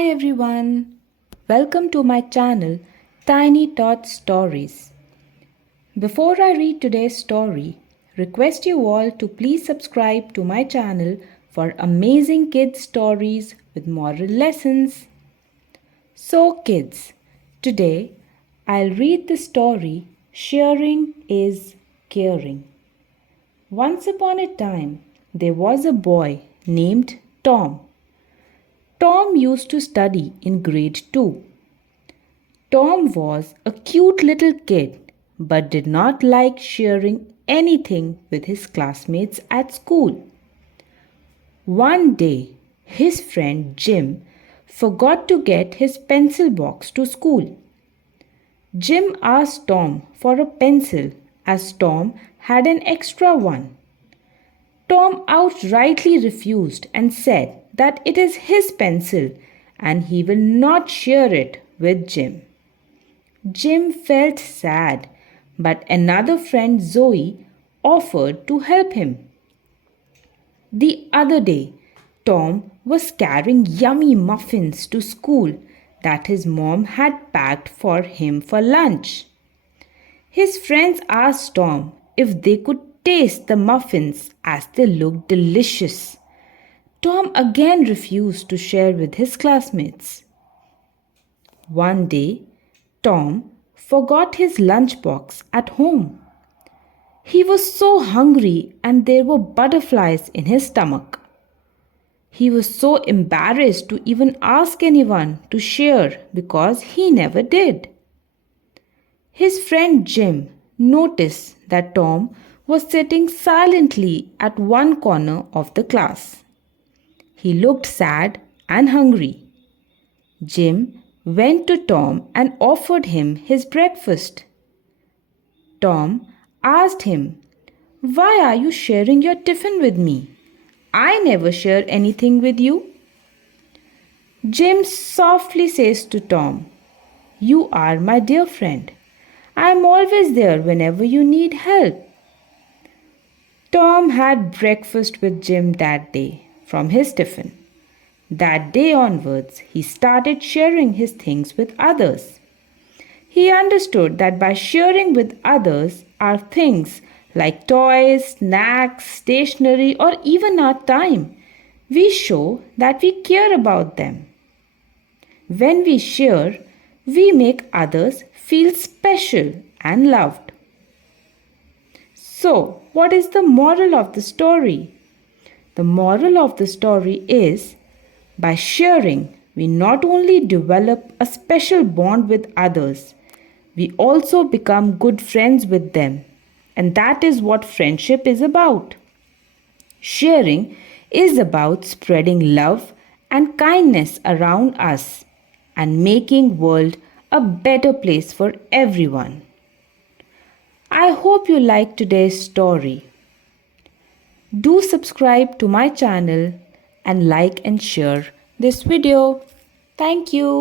Hi everyone, welcome to my channel TinyTotsStories. Before I read today's story, request you all to please subscribe to my channel for amazing kids stories with moral lessons. So kids, today I'll read the story Sharing is Caring. Once upon a time, there was a boy named Tom. Tom used to study in grade 2. Tom was a cute little kid but did not like sharing anything with his classmates at school. One day, his friend Jim forgot to get his pencil box to school. Jim asked Tom for a pencil as Tom had an extra one. Tom outrightly refused and said that it is his pencil and he will not share it with Jim. Jim felt sad, but another friend Zoe offered to help him. The other day, Tom was carrying yummy muffins to school that his mom had packed for him for lunch. His friends asked Tom if they could taste the muffins as they looked delicious. Tom again refused to share with his classmates. One day, Tom forgot his lunchbox at home. He was so hungry and there were butterflies in his stomach. He was so embarrassed to even ask anyone to share because he never did. His friend Jim noticed that Tom was sitting silently at one corner of the class. He looked sad and hungry. Jim went to Tom and offered him his breakfast. Tom asked him, "Why are you sharing your tiffin with me? I never share anything with you." Jim softly says to Tom, "You are my dear friend. I am always there whenever you need help." Tom had breakfast with Jim that day from his tiffin. That day onwards, he started sharing his things with others. He understood that by sharing with others our things like toys, snacks, stationery, or even our time, we show that we care about them. When we share, we make others feel special and loved. So, what is the moral of the story? The moral of the story is, by sharing, we not only develop a special bond with others, we also become good friends with them. And that is what friendship is about. Sharing is about spreading love and kindness around us and making world a better place for everyone. I hope you liked today's story. Do subscribe to my channel and like and share this video. Thank you.